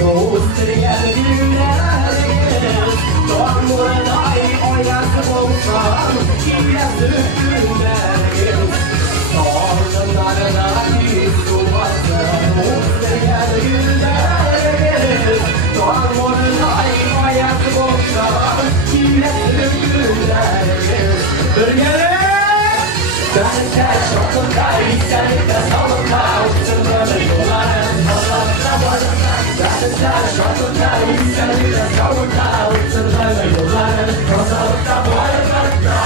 Doğuşturuyor günleriz. Doğanların ay oyası olsam Çiğyesi günleriz. Doğanlarına bir suvası Doğuşturuyor günleriz. Doğanların ay oyası olsam Çiğyesi günleriz. Bölgeler ben de şokunda, sen de salonda Uçurları yolların kazanında varında Ben de şokunda, sen de salonda Uçurları yolların kazanında varında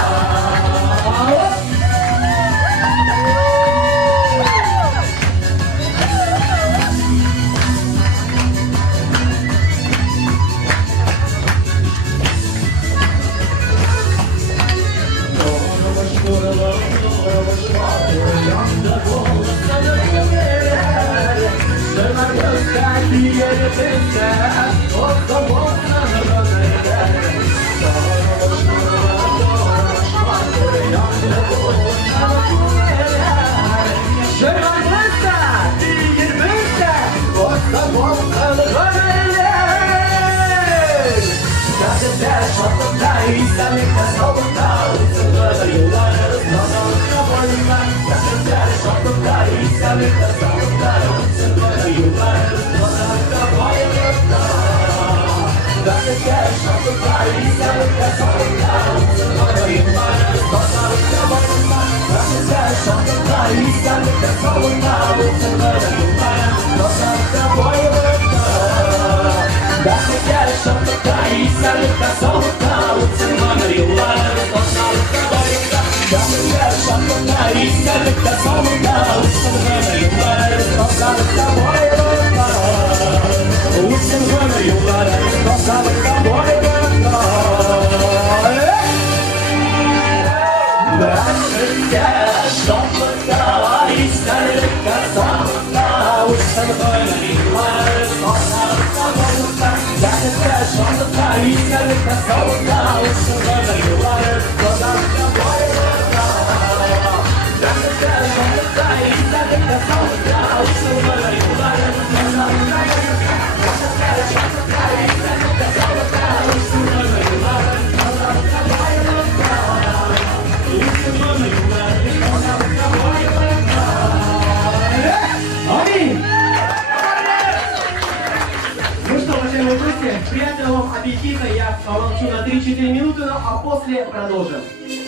Приятного вам аппетита, я помолчу на 3-4 минуты, а после продолжим.